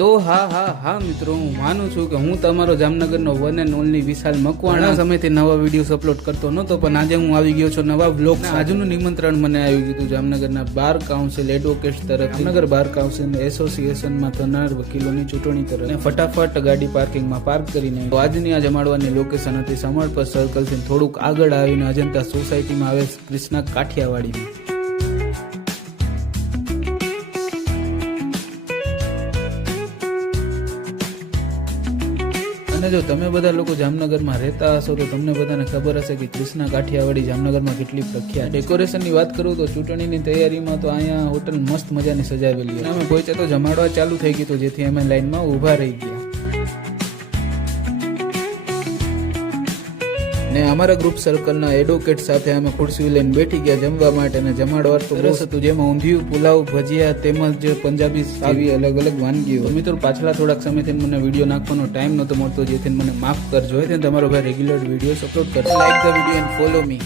તો હા મિત્રો, હું માનું છું કે હું તમારો જામનગરનો વન એન્ડ ઓનલી વિશાલ મકવાણા સમયથી નવા વિડીયોઝ અપલોડ કરતો નહોતો, પણ આજે હું આવી ગયો છું નવા વ્લોગ. આજનું નિમંત્રણ મને આવી ગયું હતું જામનગરના બાર કાઉન્સિલ એડવોકેટ્સ તરફ, જામનગર બાર કાઉન્સિલ એસોસિએશનમાં થનાર વકીલોની ચૂંટણી તરફ. અને ફટાફટ ગાડી પાર્કિંગમાં પાર્ક કરીને આજની આ જમાડવાની લોકેશન હતી સમર્પત સર્કલથી થોડુંક આગળ આવીને અજંતા સોસાયટીમાં આવે કૃષ્ણા કાઠિયાવાડી. અને જો તમે બધા લોકો જામનગરમાં રહેતા હશો તો તમને બધાને ખબર હશે કે કૃષ્ણા કાઠિયાવાડી જામનગરમાં કેટલી પ્રખ્યાત. ડેકોરેશનની વાત કરું તો ચૂંટણીની તૈયારીમાં તો અહીંયા હોટલ મસ્ત મજાની સજાવેલી. અમે પહોંચ્યા તો જમાડવા ચાલુ થઈ ગયું, જેથી અમે લાઈનમાં ઊભા રહી ગયા. ને અમારા ગ્રુપ સર્કલના એડવોકેટ સાથે અમે ખુરશી લઈને બેઠી ગયા જમવા માટે. અને જમાડવાર તો સરસ હતું, જેમાં ઊંધિયું, પુલાવ, ભજીયા તેમજ પંજાબી આવી અલગ અલગ વાનગીઓ. મિત્રો પાછલા થોડાક સમયથી મને વિડીયો નાખવાનો ટાઈમ નહોતો મળતો, જેથી મને માફ કરજો. તમારો ભાઈ રેગ્યુલર વિડીયોઝ અપલોડ કરતો. Like the video and follow me.